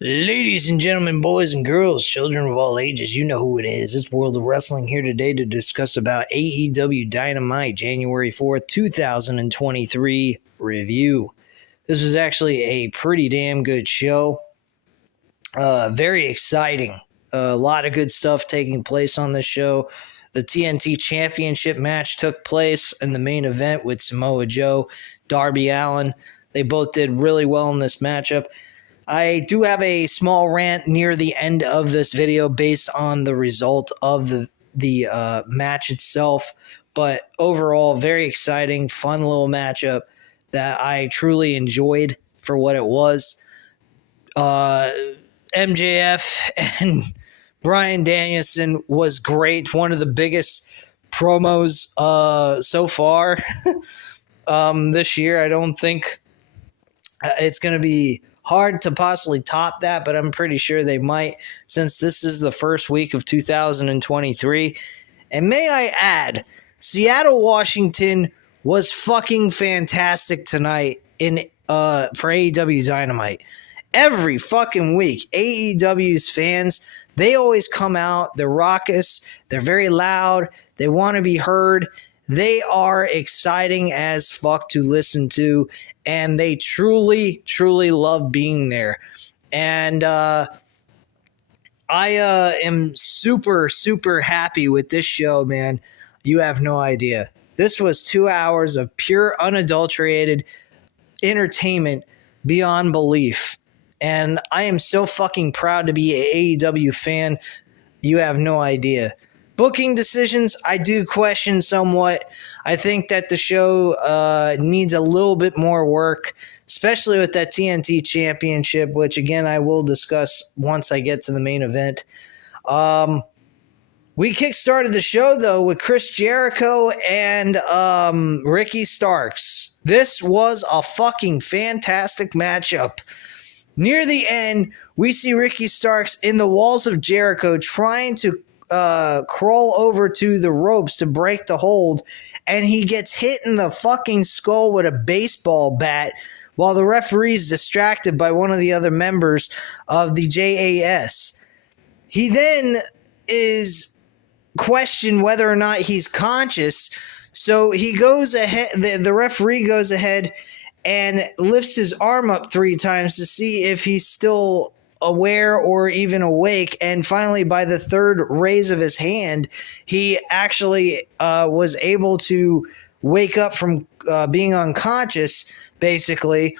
Ladies and gentlemen, boys and girls, children of all ages, you know who it is. It's World of Wrestling here today to discuss about AEW Dynamite January 4th, 2023 review. This was actually a pretty damn good show. Very exciting. A lot of good stuff taking place on this show. The TNT Championship match took place in the main event with Samoa Joe, Darby Allin. They both did really well in this matchup. I do have a small rant near the end of this video based on the result of the match itself, but overall, very exciting, fun little matchup that I truly enjoyed for what it was. MJF and Bryan Danielson was great. One of the biggest promos so far this year. I don't think it's going to be hard to possibly top that, but I'm pretty sure they might, since this is the first week of 2023. And may I add, Seattle, Washington was fucking fantastic tonight for AEW Dynamite. Every fucking week, AEW's fans, they always come out, they're raucous, they're very loud, they want to be heard. They are exciting as fuck to listen to, and they truly, truly love being there. And I am super, super happy with this show, man. You have no idea. This was 2 hours of pure, unadulterated entertainment beyond belief. And I am so fucking proud to be an AEW fan. You have no idea. Booking decisions, I do question somewhat. I think that the show needs a little bit more work, especially with that TNT Championship, which, again, I will discuss once I get to the main event. We kickstarted the show, though, with Chris Jericho and Ricky Starks. This was a fucking fantastic matchup. Near the end, we see Ricky Starks in the walls of Jericho trying to crawl over to the ropes to break the hold, and he gets hit in the fucking skull with a baseball bat while the referee's distracted by one of the other members of the JAS. He then is questioned whether or not he's conscious, so he goes ahead, the referee goes ahead and lifts his arm up 3 times to see if he's still aware or even awake, and finally by the third raise of his hand he actually was able to wake up from being unconscious, basically,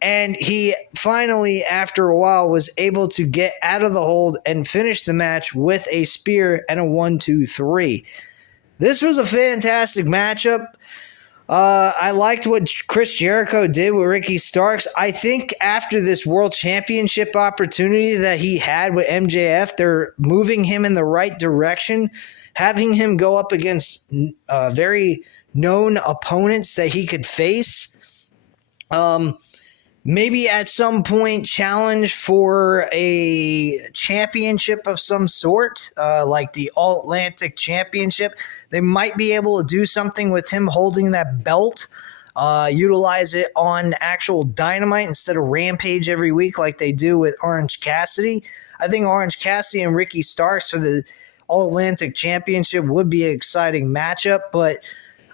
and he finally, after a while, was able to get out of the hold and finish the match with a spear and a 1-2-3. This was a fantastic matchup. I liked what Chris Jericho did with Ricky Starks. I think after this World Championship opportunity that he had with MJF, they're moving him in the right direction, having him go up against very known opponents that he could face. Maybe at some point challenge for a championship of some sort, like the All-Atlantic Championship. They might be able to do something with him holding that belt, utilize it on actual Dynamite instead of Rampage every week like they do with Orange Cassidy. I think Orange Cassidy and Ricky Starks for the All-Atlantic Championship would be an exciting matchup, but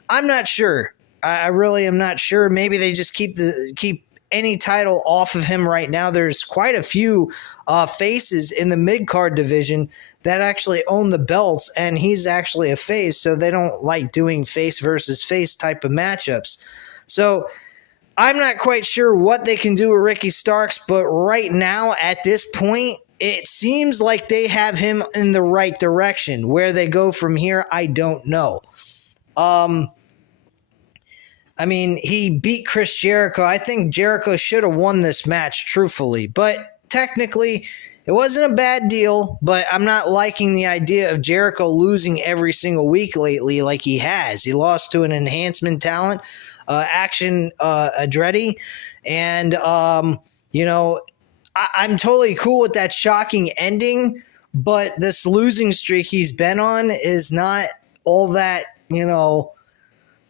I'm not sure. I really am not sure. Maybe they just keep any title off of him right now. There's quite a few faces in the mid-card division that actually own the belts, and he's actually a face, so they don't like doing face versus face type of matchups. So I'm not quite sure what they can do with Ricky Starks, but right now, at this point, it seems like they have him in the right direction. Where they go from here, I don't know. I mean, he beat Chris Jericho. I think Jericho should have won this match, truthfully. But technically, it wasn't a bad deal. But I'm not liking the idea of Jericho losing every single week lately like he has. He lost to an enhancement talent, Action Andretti. And, I'm totally cool with that shocking ending. But this losing streak he's been on is not all that,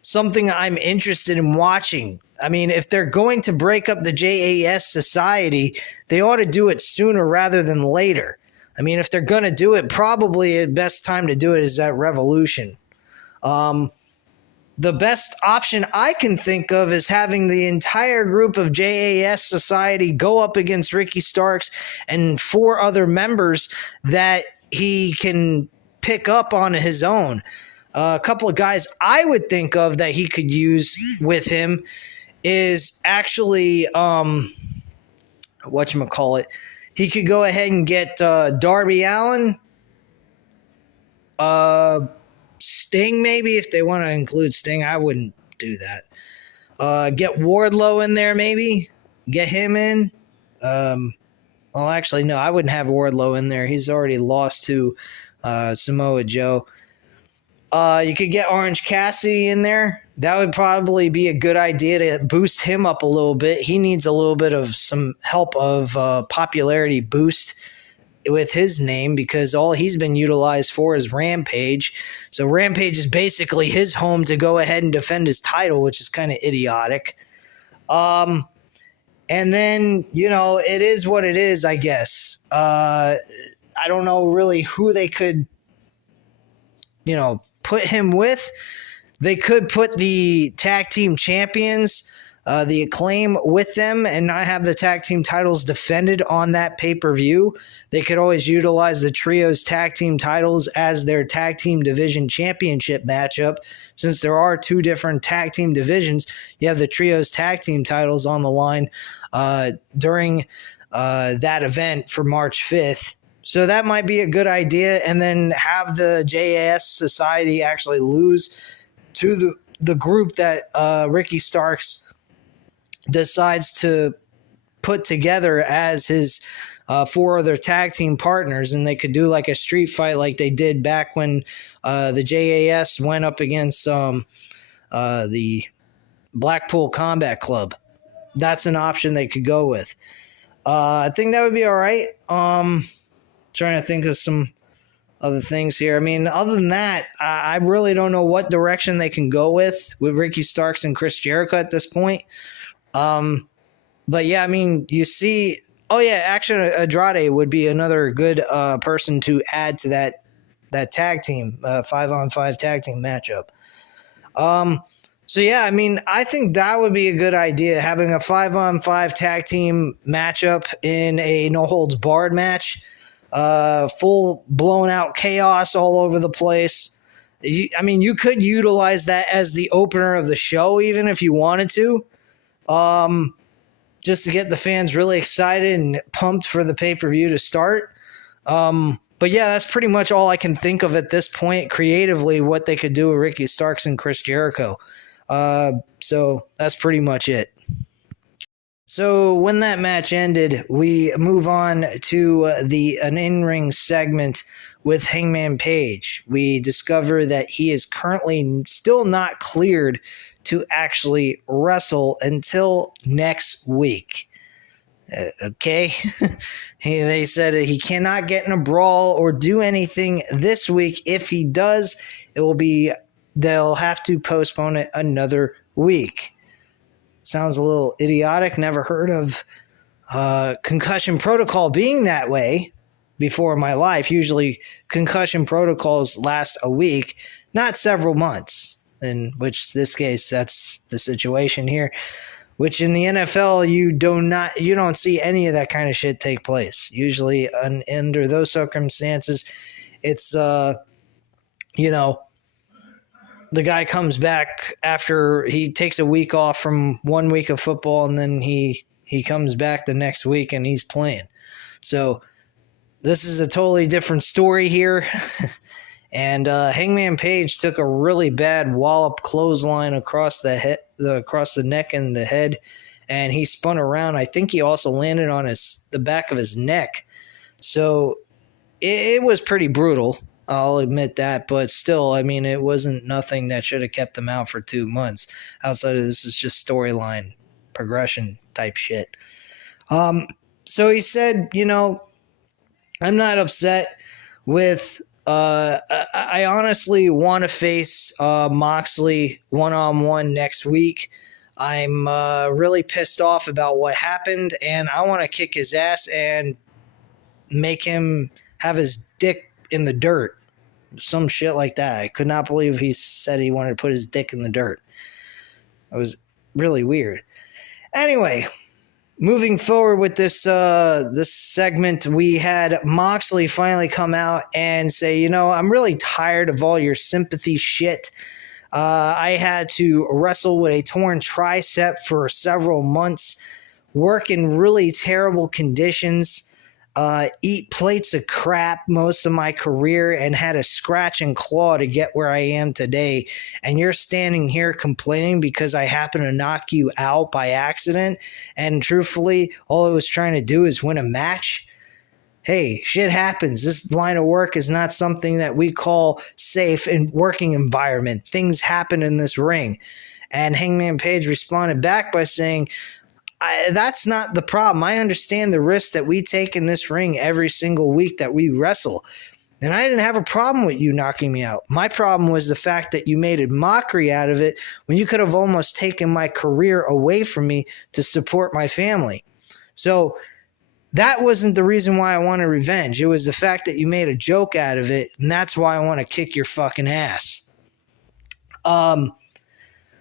something I'm interested in watching. I mean, if they're going to break up the JAS society, they ought to do it sooner rather than later. I mean, if they're going to do it, probably the best time to do it is at Revolution. The best option I can think of is having the entire group of JAS Society go up against Ricky Starks and 4 other members that he can pick up on his own. A couple of guys I would think of that he could use with him is actually whatchamacallit. He could go ahead and get Darby Allin, Sting maybe, if they want to include Sting. I wouldn't do that. Get Wardlow in there maybe. Get him in. Well, actually, no, I wouldn't have Wardlow in there. He's already lost to Samoa Joe. You could get Orange Cassidy in there. That would probably be a good idea to boost him up a little bit. He needs a little bit of some help of popularity boost with his name, because all he's been utilized for is Rampage. So Rampage is basically his home to go ahead and defend his title, which is kind of idiotic. And then, it is what it is, I guess. I don't know really who they could, put him with. They could put the tag team champions, the Acclaim, with them and not have the tag team titles defended on that pay-per-view. They could always utilize the Trios tag team titles as their tag team division championship matchup. Since there are 2 different tag team divisions, you have the Trios tag team titles on the line during that event for March 5th. So that might be a good idea, and then have the JAS Society actually lose to the group that Ricky Starks decides to put together as his 4 other tag team partners, and they could do like a street fight like they did back when the JAS went up against the Blackpool Combat Club. That's an option they could go with. I think that would be all right. Trying to think of some other things here. I mean, other than that, I really don't know what direction they can go with Ricky Starks and Chris Jericho at this point. But yeah, I mean, you see, Action Andrade would be another good person to add to that tag team, 5-on-5 tag team matchup. So yeah, I mean, I think that would be a good idea, having a 5-on-5 tag team matchup in a no holds barred match. Full blown out chaos all over the place. You could utilize that as the opener of the show, even if you wanted to, just to get the fans really excited and pumped for the pay-per-view to start. But yeah, that's pretty much all I can think of at this point creatively, what they could do with Ricky Starks and Chris Jericho. So that's pretty much it. So when that match ended, we move on to an in-ring segment with Hangman Page. We discover that he is currently still not cleared to actually wrestle until next week. Okay? They said he cannot get in a brawl or do anything this week. If he does, they'll have to postpone it another week. Sounds a little idiotic. Never heard of concussion protocol being that way before in my life. Usually concussion protocols last a week, not several months, in which this case that's the situation here, which in the NFL you don't see any of that kind of shit take place. Usually under those circumstances, it's the guy comes back after he takes a week off from 1 week of football, and then he comes back the next week and he's playing. So this is a totally different story here. And Hangman Page took a really bad wallop clothesline across the neck and the head, and he spun around. I think he also landed on the back of his neck. So it was pretty brutal. I'll admit that, but still, I mean, it wasn't nothing that should have kept him out for 2 months. Outside of this is just storyline progression type shit. So he said, I'm not upset with. I honestly want to face Moxley one-on-one next week. I'm really pissed off about what happened, and I want to kick his ass and make him have his dick in the dirt. Some shit like that. I could not believe he said he wanted to put his dick in the dirt. It was really weird. Anyway, moving forward with this segment, we had Moxley finally come out and say, I'm really tired of all your sympathy shit. I had to wrestle with a torn tricep for several months, work in really terrible conditions, eat plates of crap most of my career, and had to scratch and claw to get where I am today. And you're standing here complaining because I happen to knock you out by accident. And truthfully, all I was trying to do is win a match. Hey, shit happens. This line of work is not something that we call safe in working environment. Things happen in this ring. And Hangman Page responded back by saying, that's not the problem. I understand the risk that we take in this ring every single week that we wrestle. And I didn't have a problem with you knocking me out. My problem was the fact that you made a mockery out of it when you could have almost taken my career away from me to support my family. So that wasn't the reason why I wanted revenge. It was the fact that you made a joke out of it, and that's why I want to kick your fucking ass.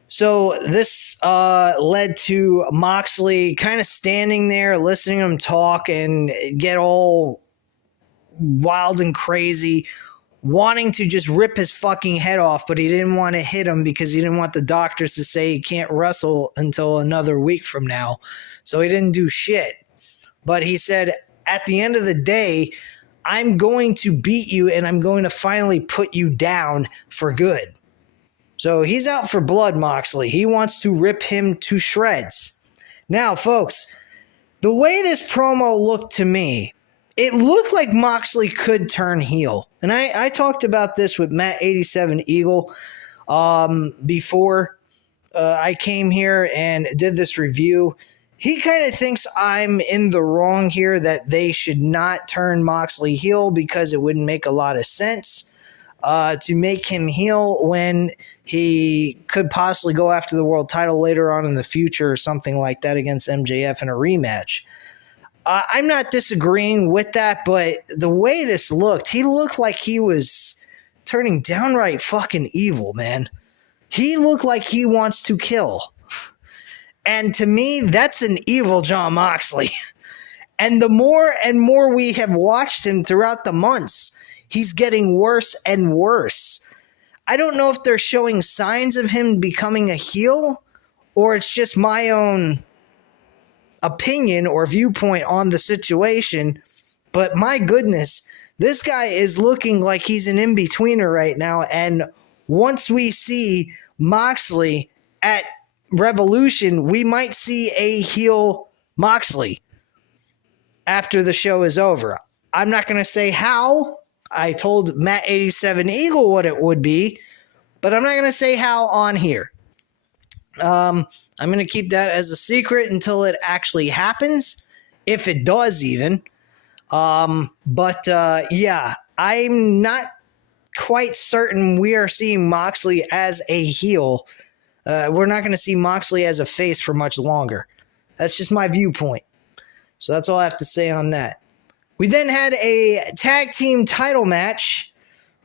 So this led to Moxley kind of standing there, listening to him talk and get all wild and crazy, wanting to just rip his fucking head off, but he didn't want to hit him because he didn't want the doctors to say he can't wrestle until another week from now. So he didn't do shit. But he said, at the end of the day, I'm going to beat you and I'm going to finally put you down for good. So he's out for blood, Moxley. He wants to rip him to shreds. Now, folks, the way this promo looked to me, it looked like Moxley could turn heel. And I talked about this with Matt 87 Eagle before I came here and did this review. He kind of thinks I'm in the wrong here, that they should not turn Moxley heel because it wouldn't make a lot of sense to make him heel when he could possibly go after the world title later on in the future or something like that against MJF in a rematch. I'm not disagreeing with that, but the way this looked, he looked like he was turning downright fucking evil, man. He looked like he wants to kill. And to me, that's an evil Jon Moxley. And the more and more we have watched him throughout the months, he's getting worse and worse. I don't know if they're showing signs of him becoming a heel, or it's just my own opinion or viewpoint on the situation. But my goodness, this guy is looking like he's an in-betweener right now. And once we see Moxley at Revolution, we might see a heel Moxley after the show is over. I'm not going to say how. I told Matt 87 Eagle what it would be, but I'm not going to say how on here. I'm going to keep that as a secret until it actually happens, if it does even. Yeah, I'm not quite certain we are seeing Moxley as a heel. We're not going to see Moxley as a face for much longer. That's just my viewpoint. So that's all I have to say on that. We then had a tag team title match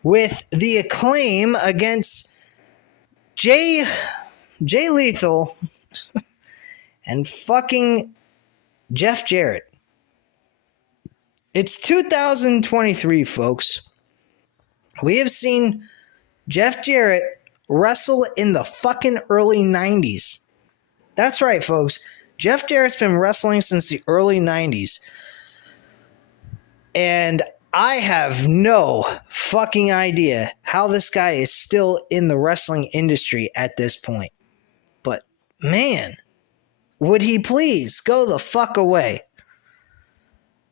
with the Acclaim against Jay Lethal and fucking Jeff Jarrett. It's 2023, folks. We have seen Jeff Jarrett wrestle in the fucking early 90s. That's right, folks. Jeff Jarrett's been wrestling since the early 90s. And I have no fucking idea how this guy is still in the wrestling industry at this point. But, man, would he please go the fuck away?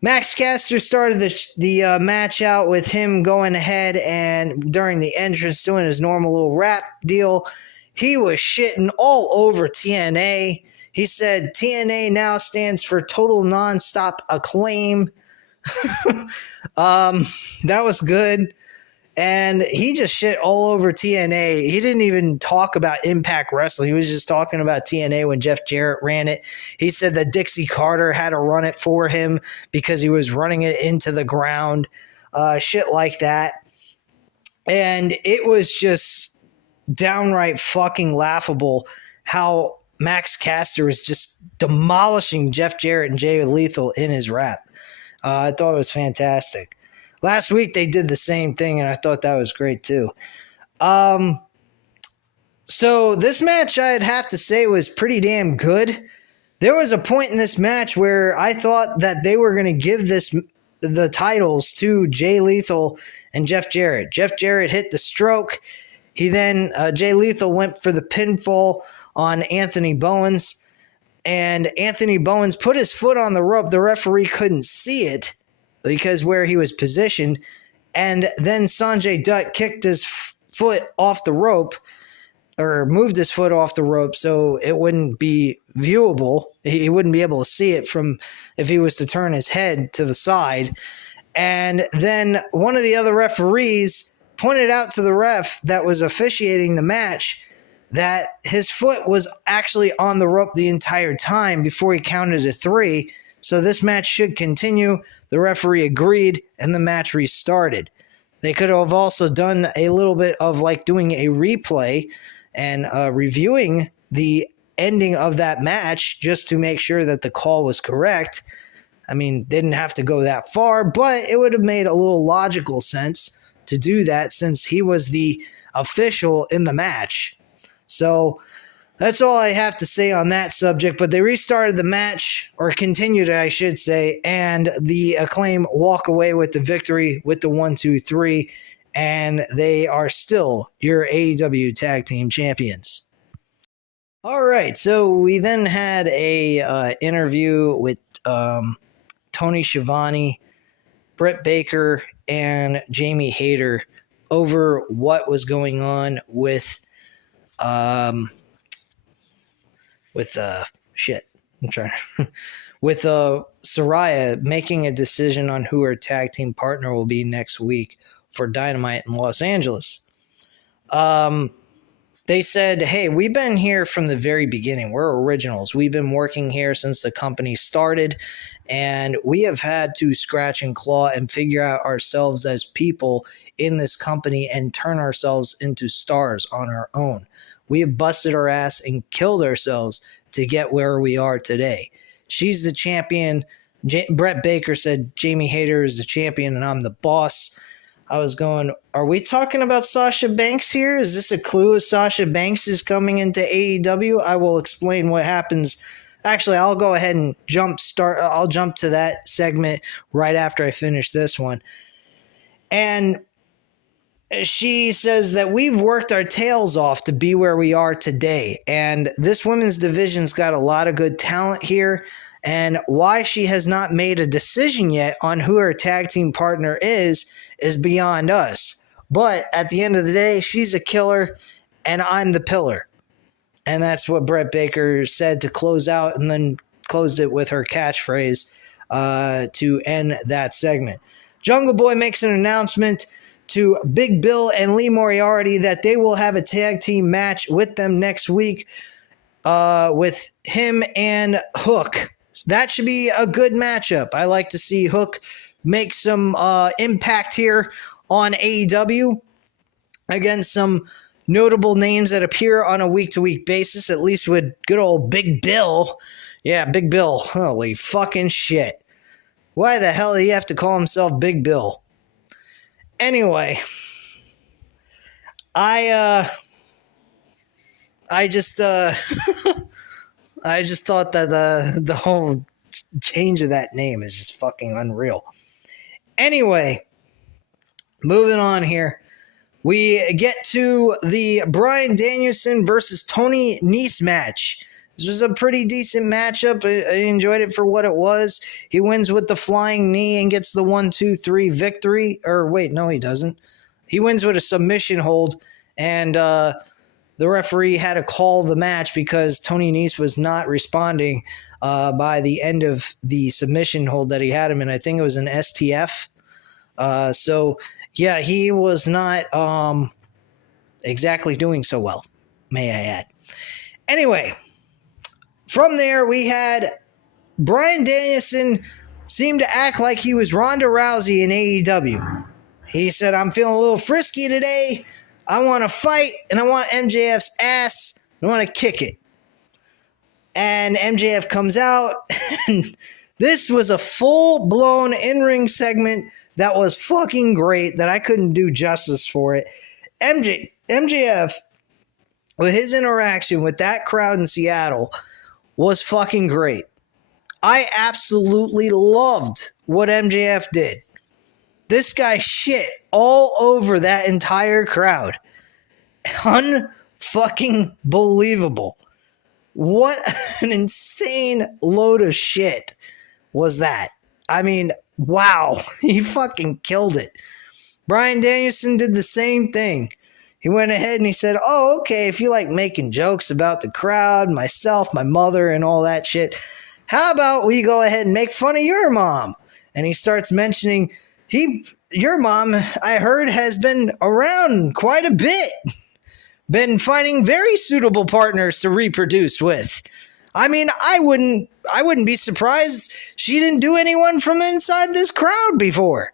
Max Caster started the match out with him going ahead and during the entrance doing his normal little rap deal. He was shitting all over TNA. He said TNA now stands for Total Nonstop Acclaim. That was good. And he just shit all over TNA. He didn't even talk about Impact Wrestling. He was just talking about TNA when Jeff Jarrett ran it. He said that Dixie Carter had to run it for him because he was running it into the ground. Shit like that. And it was just downright fucking laughable how Max Caster was just demolishing Jeff Jarrett and Jay Lethal in his rap. I thought it was fantastic. Last week they did the same thing, and I thought that was great too. So this match, I'd have to say, was pretty damn good. There was a point in this match where I thought that they were going to give the titles to Jay Lethal and Jeff Jarrett. Jeff Jarrett hit the stroke. He then, Jay Lethal went for the pinfall on Anthony Bowens, and Anthony Bowens put his foot on the rope. The referee couldn't see it because where he was positioned, and then Sanjay Dutt kicked his foot off the rope, or moved his foot off the rope so it wouldn't be viewable. He wouldn't be able to see it from if he was to turn his head to the side. And then one of the other referees pointed out to the ref that was officiating the match that his foot was actually on the rope the entire time before he counted to 3. So this match should continue. The referee agreed, and the match restarted. They could have also done a little bit of like doing a replay and reviewing the ending of that match just to make sure that the call was correct. I mean, didn't have to go that far, but it would have made a little logical sense to do that since he was the official in the match. So that's all I have to say on that subject, but they restarted the match, or continued it, I should say, and the Acclaim walk away with the victory with the 1-2-3, and they are still your AEW Tag Team Champions. All right, so we then had a interview with Tony Schiavone, Britt Baker, and Jamie Hayter over what was going on with Saraya making a decision on who her tag team partner will be next week for Dynamite in Los Angeles. They said, hey, we've been here from the very beginning. We're originals. We've been working here since the company started, and we have had to scratch and claw and figure out ourselves as people in this company and turn ourselves into stars on our own. We have busted our ass and killed ourselves to get where we are today. She's the champion. Brett Baker said Jamie Hayter is the champion and I'm the boss. I was going, are we talking about Sasha Banks here? Is this a clue? Sasha Banks is coming into AEW? I will explain what happens. Actually, I'll go ahead and jump to that segment right after I finish this one. And she says that we've worked our tails off to be where we are today. And this women's division's got a lot of good talent here. And why she has not made a decision yet on who her tag team partner is beyond us. But at the end of the day, she's a killer and I'm the pillar. And that's what Brett Baker said to close out, and then closed it with her catchphrase to end that segment. Jungle Boy makes an announcement to Big Bill and Lee Moriarty that they will have a tag team match with them next week with him and Hook. That should be a good matchup. I like to see Hook make some impact here on AEW against some notable names that appear on a week-to-week basis, at least with good old Big Bill. Yeah, Big Bill. Holy fucking shit. Why the hell do you have to call himself Big Bill? Anyway, I just I just thought that the whole change of that name is just fucking unreal. Anyway, moving on here. We get to the Bryan Danielson versus Tony Nese match. This was a pretty decent matchup. I enjoyed it for what it was. He wins with the flying knee and gets the 1-2-3 victory. Or wait, no, he doesn't. He wins with a submission hold, and the referee had to call the match because Tony Nese was not responding by the end of the submission hold that he had him in. I think it was an STF. So Yeah, he was not exactly doing so well, may I add. Anyway, from there we had Bryan Danielson seemed to act like he was Ronda Rousey in AEW. He said, I'm feeling a little frisky today. I want to fight, and I want MJF's ass. I want to kick it. And MJF comes out, and this was a full-blown in-ring segment that was fucking great, that I couldn't do justice for it. MJF, with his interaction with that crowd in Seattle, was fucking great. I absolutely loved what MJF did. This guy shit all over that entire crowd. Unfucking believable. What an insane load of shit was that. I mean, wow. He fucking killed it. Bryan Danielson did the same thing. He went ahead and he said, oh, okay, if you like making jokes about the crowd, myself, my mother, and all that shit, how about we go ahead and make fun of your mom? And he starts mentioning, your mom, I heard, has been around quite a bit. Been finding very suitable partners to reproduce with. I mean, I wouldn't be surprised she didn't do anyone from inside this crowd before.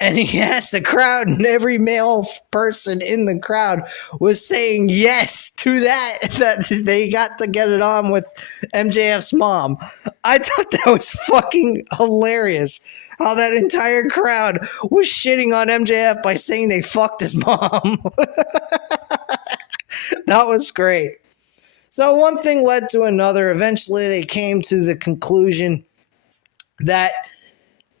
And he asked the crowd, and every male person in the crowd was saying yes to that they got to get it on with MJF's mom. I thought that was fucking hilarious, how that entire crowd was shitting on MJF by saying they fucked his mom. That was great. So one thing led to another. Eventually they came to the conclusion that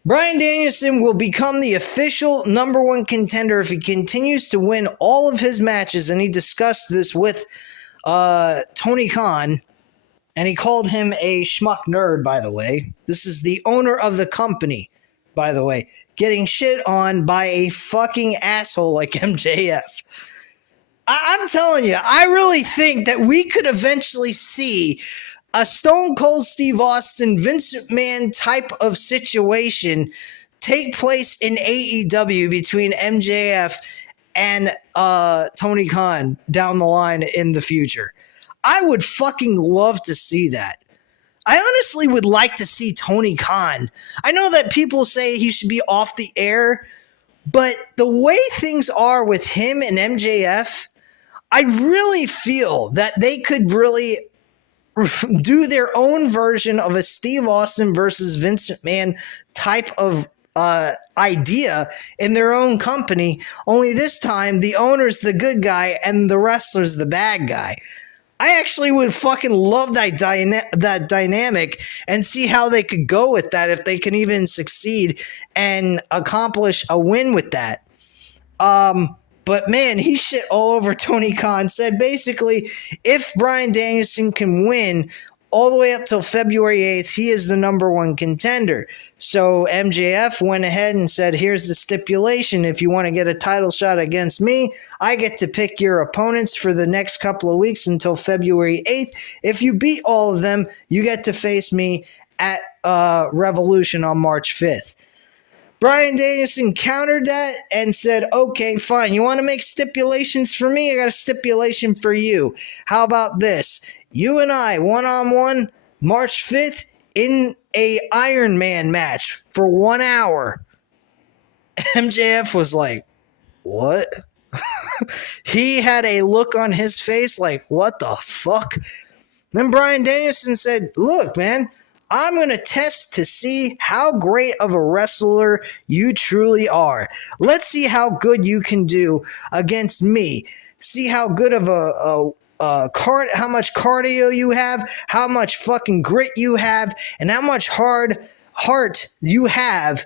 Bryan Danielson will become the official number one contender if he continues to win all of his matches. And he discussed this with Tony Khan. And he called him a schmuck nerd, by the way. This is the owner of the company, by the way, getting shit on by a fucking asshole like MJF. I'm telling you, I really think that we could eventually see a Stone Cold Steve Austin, Vince McMahon type of situation take place in AEW between MJF and Tony Khan down the line in the future. I would fucking love to see that. I honestly would like to see Tony Khan. I know that people say he should be off the air, but the way things are with him and MJF, I really feel that they could really do their own version of a Steve Austin versus Vince McMahon type of idea in their own company, only this time the owner's the good guy and the wrestler's the bad guy. I actually would fucking love that dynamic and see how they could go with that, if they can even succeed and accomplish a win with that. But man, he shit all over Tony Khan. Said basically, if Bryan Danielson can win all the way up till February 8th, he is the number one contender. So MJF went ahead and said, here's the stipulation. If you want to get a title shot against me, I get to pick your opponents for the next couple of weeks until February 8th. If you beat all of them, you get to face me at Revolution on March 5th. Bryan Danielson countered that and said, okay, fine. You want to make stipulations for me? I got a stipulation for you. How about this? You and I, one-on-one, March 5th, in a Iron Man match for 1 hour. MJF was like, what? He had a look on his face like, what the fuck? Then Bryan Danielson said, look, man, I'm going to test to see how great of a wrestler you truly are. Let's see how good you can do against me. See how good of how much cardio you have, how much fucking grit you have, and how much heart you have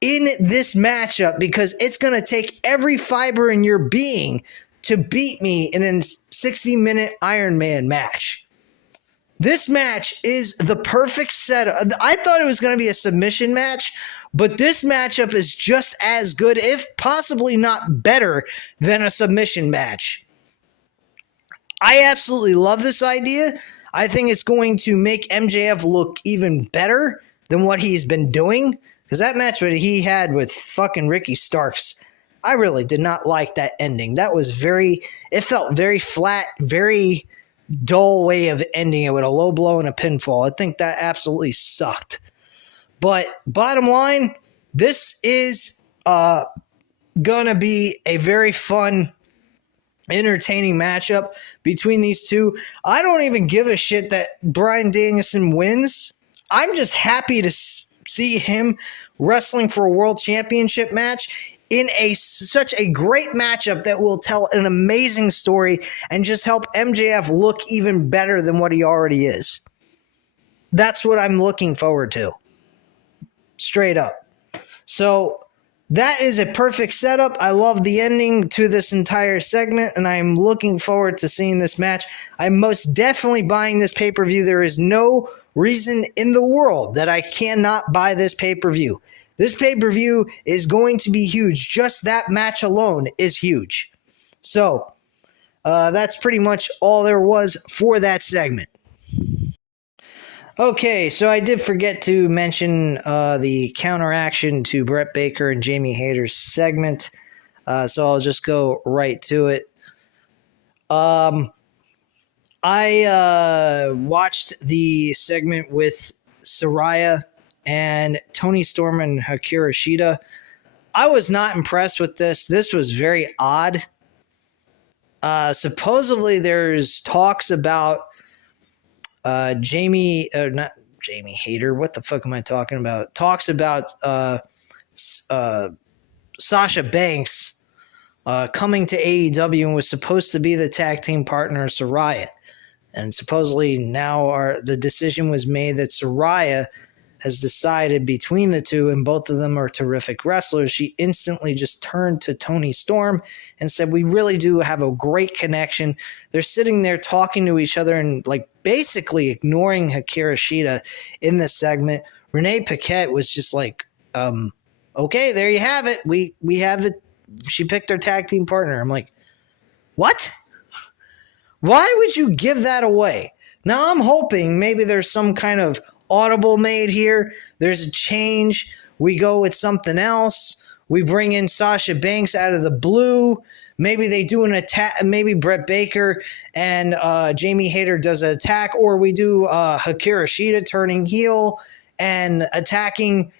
in this matchup, because it's going to take every fiber in your being to beat me in a 60-minute Iron Man match. This match is the perfect setup. I thought it was going to be a submission match, but this matchup is just as good, if possibly not better, than a submission match. I absolutely love this idea. I think it's going to make MJF look even better than what he's been doing, because that match that he had with fucking Ricky Starks, I really did not like that ending. That was it felt very flat, very dull way of ending it with a low blow and a pinfall. I think that absolutely sucked. But bottom line, this is gonna be a very fun, entertaining matchup between these two. I don't even give a shit that Bryan Danielson wins. I'm just happy to see him wrestling for a world championship match in such a great matchup that will tell an amazing story and just help MJF look even better than what he already is. That's what I'm looking forward to. Straight up. So that is a perfect setup. I love the ending to this entire segment, and I'm looking forward to seeing this match. I'm most definitely buying this pay-per-view. There is no reason in the world that I cannot buy this pay-per-view. This pay-per-view is going to be huge. Just that match alone is huge. So, that's pretty much all there was for that segment. Okay, so I did forget to mention the counteraction to Brett Baker and Jamie Hayter's segment, so I'll just go right to it. I watched the segment with Saraya and Toni Storm and Hikaru Shida. I was not impressed with this. This was very odd. Supposedly there's talks about not Jamie Hayter. What the fuck am I talking about? Talks about Sasha Banks coming to AEW and was supposed to be the tag team partner of Saraya. And supposedly now the decision was made that Saraya has decided between the two, and both of them are terrific wrestlers. She instantly just turned to Toni Storm and said, we really do have a great connection. They're sitting there talking to each other and like basically ignoring Hikaru Shida in this segment. Renee Paquette was just like, okay, there you have it. We have she picked her tag team partner. I'm like, what? Why would you give that away? Now I'm hoping maybe there's some kind of audible made here. There's a change. We go with something else. We bring in Sasha Banks out of the blue. Maybe they do an attack. Maybe Brett Baker and Jamie Hayter does an attack, or we do Hikaru Shida turning heel and attacking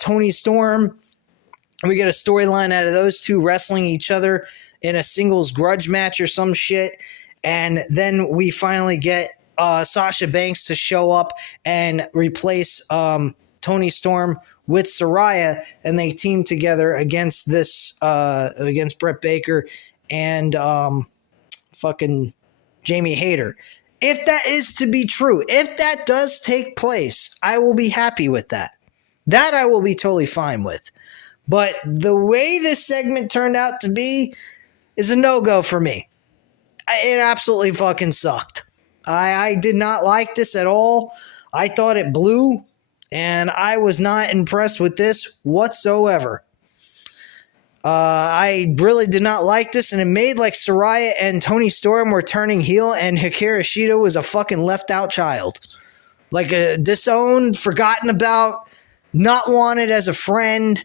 Toni Storm. We get a storyline out of those two wrestling each other in a singles grudge match or some shit. And then we finally get Sasha Banks to show up and replace Toni Storm with Saraya, and they team together against against Brett Baker and fucking Jamie Hayter. If that is to be true, if that does take place, I will be happy with that. That I will be totally fine with. But the way this segment turned out to be is a no-go for me. It absolutely fucking sucked. I did not like this at all. I thought it blew, and I was not impressed with this whatsoever. I really did not like this, and it made like Saraya and Toni Storm were turning heel, and Hikaru Shida was a fucking left-out child. Like a disowned, forgotten about, not wanted as a friend,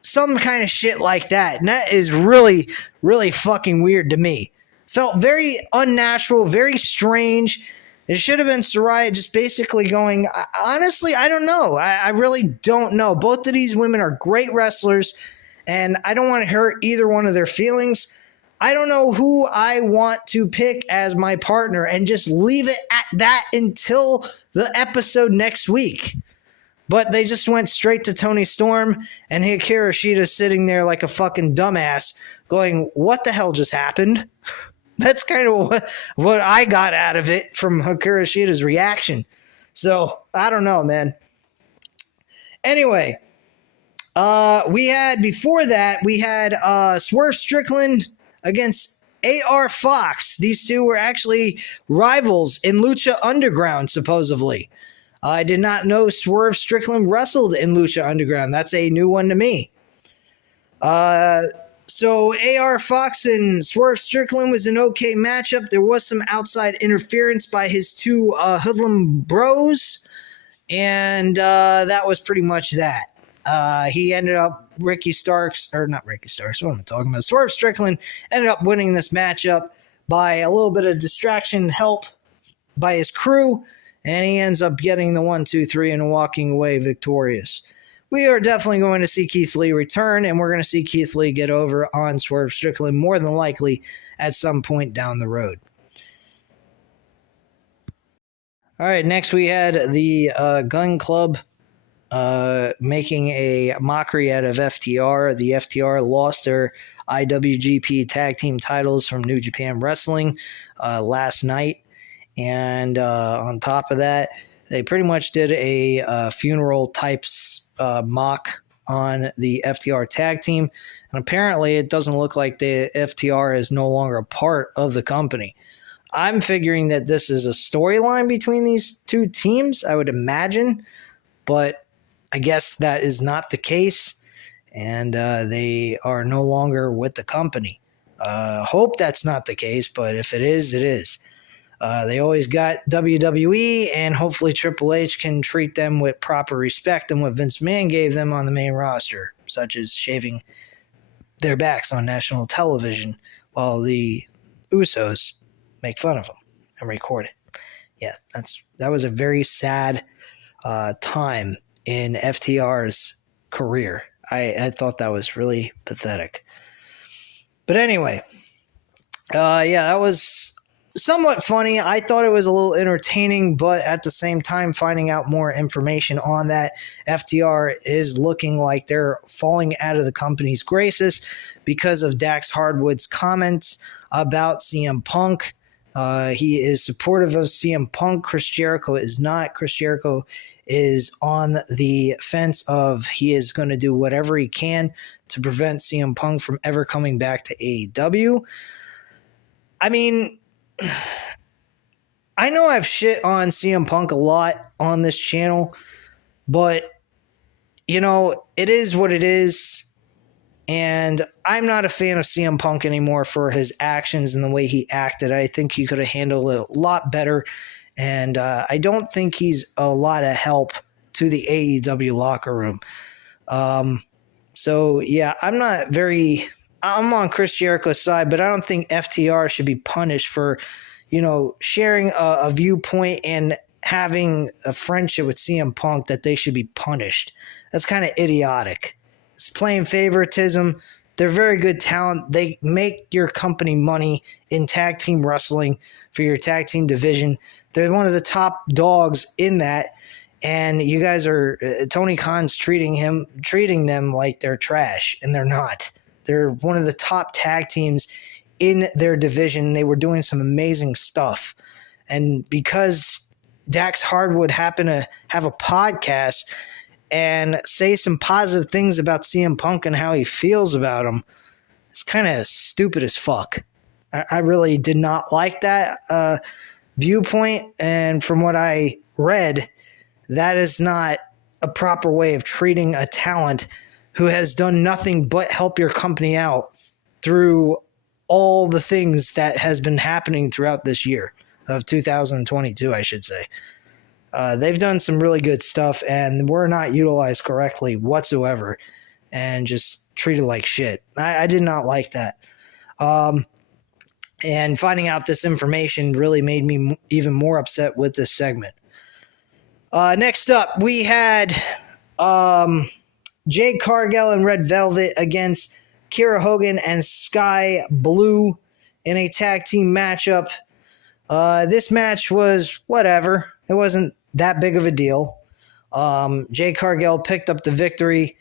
some kind of shit like that. And that is really, really fucking weird to me. Felt very unnatural, very strange. It should have been Saraya just basically going, honestly, I don't know. I really don't know. Both of these women are great wrestlers, and I don't want to hurt either one of their feelings. I don't know who I want to pick as my partner, and just leave it at that until the episode next week. But they just went straight to Toni Storm, and Hikaru Shida sitting there like a fucking dumbass going, what the hell just happened? That's kind of what I got out of it from Hikaru Shida's reaction. So, I don't know, man. Anyway, before that, we had Swerve Strickland against AR Fox. These two were actually rivals in Lucha Underground, supposedly. I did not know Swerve Strickland wrestled in Lucha Underground. That's a new one to me. So AR Fox and Swerve Strickland was an okay matchup. There was some outside interference by his two hoodlum bros, and that was pretty much that. He ended up, what am I talking about? Swerve Strickland ended up winning this matchup by a little bit of distraction help by his crew, and he ends up getting the 1, 2, 3 and walking away victorious. We are definitely going to see Keith Lee return, and we're going to see Keith Lee get over on Swerve Strickland more than likely at some point down the road. All right, next we had the Gun Club making a mockery out of FTR. The FTR lost their IWGP Tag Team titles from New Japan Wrestling last night. And on top of that, they pretty much did a funeral types mock on the FTR tag team. And apparently it doesn't look like the FTR is no longer a part of the company. I'm figuring that this is a storyline between these two teams, I would imagine. But I guess that is not the case. And they are no longer with the company. Hope that's not the case, but if it is, it is. They always got WWE, and hopefully Triple H can treat them with proper respect than what Vince McMahon gave them on the main roster, such as shaving their backs on national television while the Usos make fun of them and record it. Yeah, that was a very sad time in FTR's career. I thought that was really pathetic. But anyway, that was somewhat funny. I thought it was a little entertaining, but at the same time, finding out more information on that, FTR is looking like they're falling out of the company's graces because of Dax Hardwood's comments about CM Punk. He is supportive of CM Punk. Chris Jericho is not. Chris Jericho is on the fence of he is going to do whatever he can to prevent CM Punk from ever coming back to AEW. I mean, I know I've shit on CM Punk a lot on this channel, but, it is what it is. And I'm not a fan of CM Punk anymore for his actions and the way he acted. I think he could have handled it a lot better. And I don't think he's a lot of help to the AEW locker room. So, yeah, I'm on Chris Jericho's side, but I don't think FTR should be punished for, sharing a viewpoint and having a friendship with CM Punk, that they should be punished. That's kind of idiotic. It's plain favoritism. They're very good talent. They make your company money in tag team wrestling for your tag team division. They're one of the top dogs in that. And you guys are, Tony Khan's treating them like they're trash, and they're not. They're one of the top tag teams in their division. They were doing some amazing stuff. And because Dax Hardwood happened to have a podcast and say some positive things about CM Punk and how he feels about him, it's kind of stupid as fuck. I really did not like that viewpoint. And from what I read, that is not a proper way of treating a talent who has done nothing but help your company out through all the things that has been happening throughout this year of 2022, I should say. They've done some really good stuff, and we're not utilized correctly whatsoever and just treated like shit. I did not like that. And finding out this information really made me even more upset with this segment. Next up, we had Jade Cargill and Red Velvet against Kiera Hogan and Sky Blue in a tag team matchup. This match was whatever. It wasn't that big of a deal. Jade Cargill picked up the victory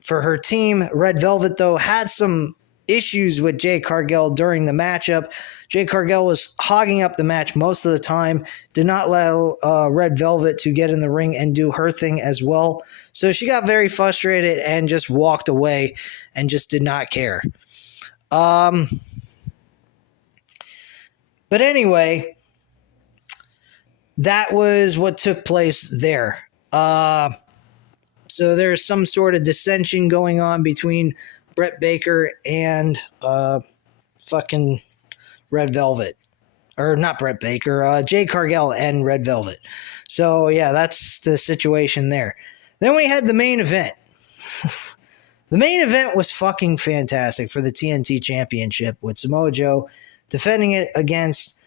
for her team. Red Velvet, though, had some issues with Jade Cargill during the matchup. Jade Cargill was hogging up the match most of the time, did not allow Red Velvet to get in the ring and do her thing as well. So she got very frustrated and just walked away and just did not care. But anyway, that was what took place there. So there's some sort of dissension going on between Brett Baker and fucking Red Velvet. Or not Brett Baker, Jade Cargill and Red Velvet. So, yeah, that's the situation there. Then we had the main event. The main event was fucking fantastic for the TNT Championship with Samoa Joe defending it against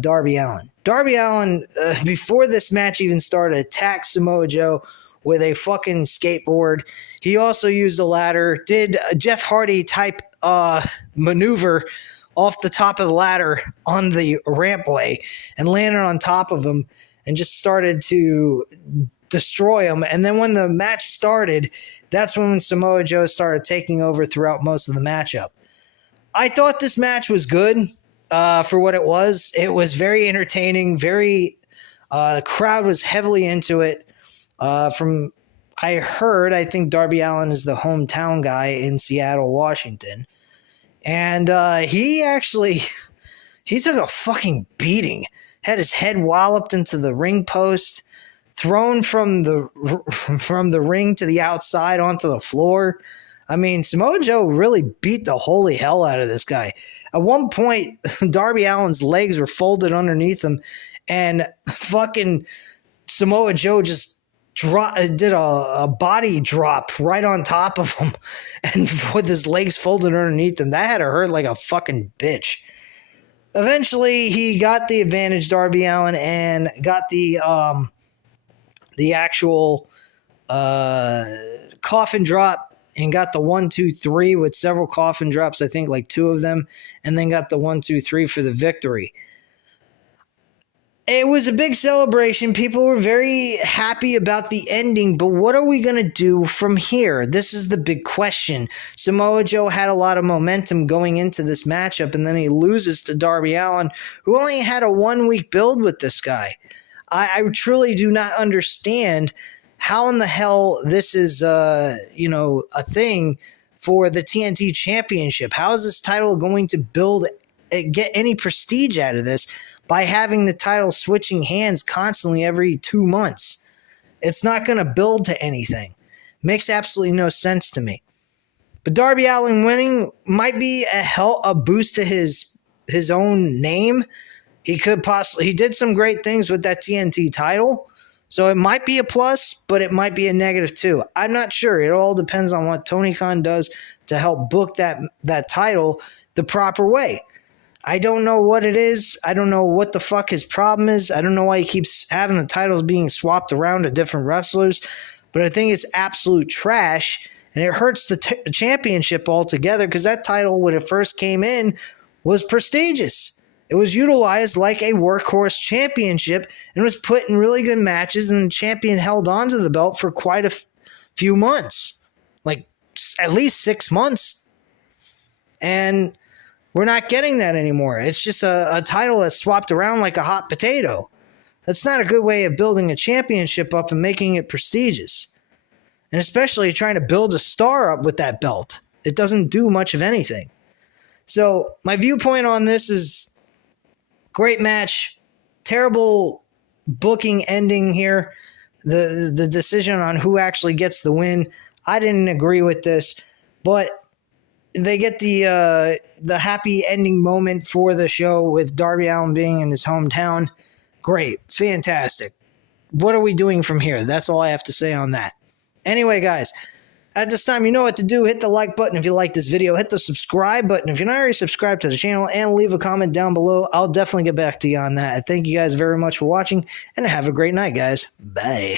Darby Allin. Darby Allin, before this match even started, attacked Samoa Joe with a fucking skateboard. He also used a ladder, did a Jeff Hardy type maneuver off the top of the ladder on the rampway and landed on top of him and just started to destroy him. And then when the match started, that's when Samoa Joe started taking over throughout most of the matchup. I thought this match was good for what it was. It was very entertaining, the crowd was heavily into it. I think Darby Allin is the hometown guy in Seattle, Washington. And he took a fucking beating. Had his head walloped into the ring post, thrown from the ring to the outside onto the floor. I mean, Samoa Joe really beat the holy hell out of this guy. At one point, Darby Allin's legs were folded underneath him, and fucking Samoa Joe just did a body drop right on top of him, and with his legs folded underneath him. That had to hurt like a fucking bitch. Eventually, he got the advantage, Darby Allin, and got the actual coffin drop and got the 1, 2, 3 with several coffin drops, I think like 2 of them, and then got the 1, 2, 3 for the victory. It was a big celebration. People were very happy about the ending, but what are we going to do from here? This is the big question. Samoa Joe had a lot of momentum going into this matchup, and then he loses to Darby Allin, who only had a 1-week build with this guy. I truly do not understand how in the hell this is, a thing for the TNT Championship. How is this title going to get any prestige out of this by having the title switching hands constantly every 2 months? It's not going to build to anything. Makes absolutely no sense to me. But Darby Allin winning might be a boost to his own name. He did some great things with that TNT title, so it might be a plus, but it might be a negative too. I'm not sure. It all depends on what Tony Khan does to help book that title the proper way. I don't know what it is. I don't know what the fuck his problem is. I don't know why he keeps having the titles being swapped around to different wrestlers, but I think it's absolute trash, and it hurts the championship altogether because that title, when it first came in, was prestigious. It was utilized like a workhorse championship and was put in really good matches, and the champion held on to the belt for quite a few months, like at least 6 months. And we're not getting that anymore. It's just a title that's swapped around like a hot potato. That's not a good way of building a championship up and making it prestigious. And especially trying to build a star up with that belt. It doesn't do much of anything. So my viewpoint on this is great match, terrible booking ending here. The decision on who actually gets the win, I didn't agree with this, but they get the happy ending moment for the show with Darby Allin being in his hometown. Great, fantastic. What are we doing from here? That's all I have to say on that. Anyway, guys, at this time, you know what to do. Hit the like button if you like this video. Hit the subscribe button if you're not already subscribed to the channel, and leave a comment down below. I'll definitely get back to you on that. I thank you guys very much for watching, and have a great night, guys. Bye.